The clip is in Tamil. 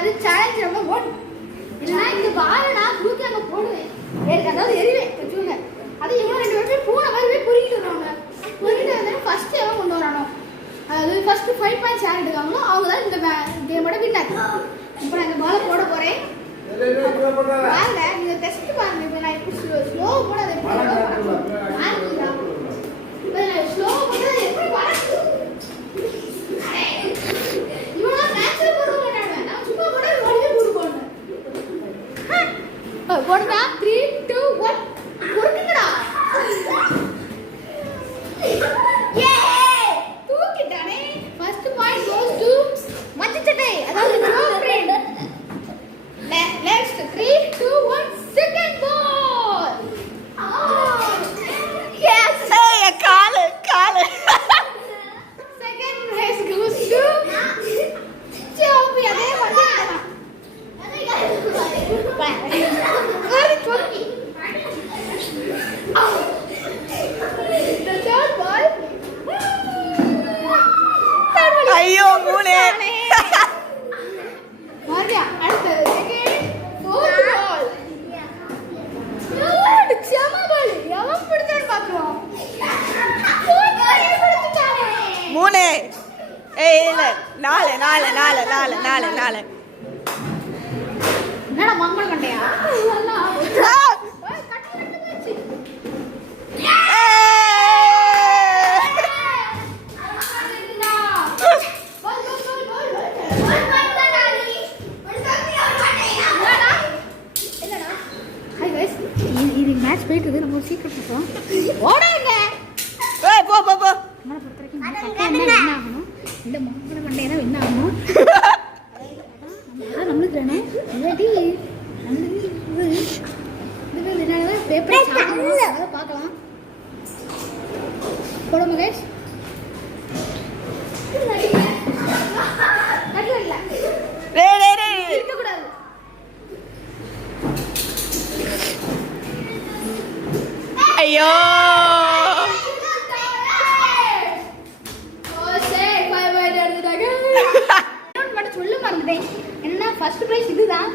அதாவது சேலஞ்ச் நம்பர் 1. இல்லைன்னா இந்த பாலை நான் தூக்கி அங்கே போடுவேன், அதாவது எரிவேன் வச்சுக்கோங்க. அது இவங்க 2 பேருமே பூனை மாதிரி போய் பொறுக்கிட்டு வருவாங்க. பொறுக்கிட்டு வந்தாலும் ஃபர்ஸ்ட் எவன் கொண்டு வரணும், அதாவது ஃபர்ஸ்ட் 5 பாயிண்ட்ஸ் யார் எடுக்காங்களோ அவங்க தான் இந்த கேமோட வின்னர். இப்போ நான் இந்த பாலை போட போகிறேன். பாருங்க, நீங்க டெஸ்ட் பாருங்க. இப்போ நான் இப்போ ஸ்லோ போட அதை ஸ்லோ போட எப்படி வளர்த்து இவனா நேச்சுரல் போட மாட்டாங்க. நான் சும்மா போட வழியே போடு போடுறேன். போடுடா. 3 2 1 பொறுக்குங்கடா. ஏ தூக்கிட்டானே. ஃபர்ஸ்ட் பாயிண்ட் கோஸ் டு மச்சச்சட்டை, அதாவது no friend. Next 3 2 1 second ball. Yes, hey காலு second race goes to Chobi. அதே மாதிரி very funny. The third ball. ஐயோ மூணே. மாரியா அடுத்து செகண்ட் ஃபோர்த் பால். சம பால் எவன் பிடிச்சான்னு பார்க்கலாம். மூணே. ஏய் இல்ல 4 4 4 4 4 4. என்னடா மம்மள கண்டையா? மேட்ச் போயிட்டு இருக்கு. நம்ம சீக்கிரம் போறோம். ஓடாங்க. ஏய் போ போ போ. நம்மள பொறுத்தவரைக்கும் என்ன ஆகணும், இந்த மாம்பழ மண்டையை தான் என்ன ஆகணும். அதான் நம்மளுக்கு வேணும். இல்லாட்டி நம்மளுக்கு பேப்பர் சாப்பிடணும். அதை பார்க்கலாம். போட மகேஷ். இருக்கக்கூடாது. ஐயோ சொல்ல மறந்துட்டேன். என்னன்னா ஃபர்ஸ்ட் பிரைஸ் இதுதான்.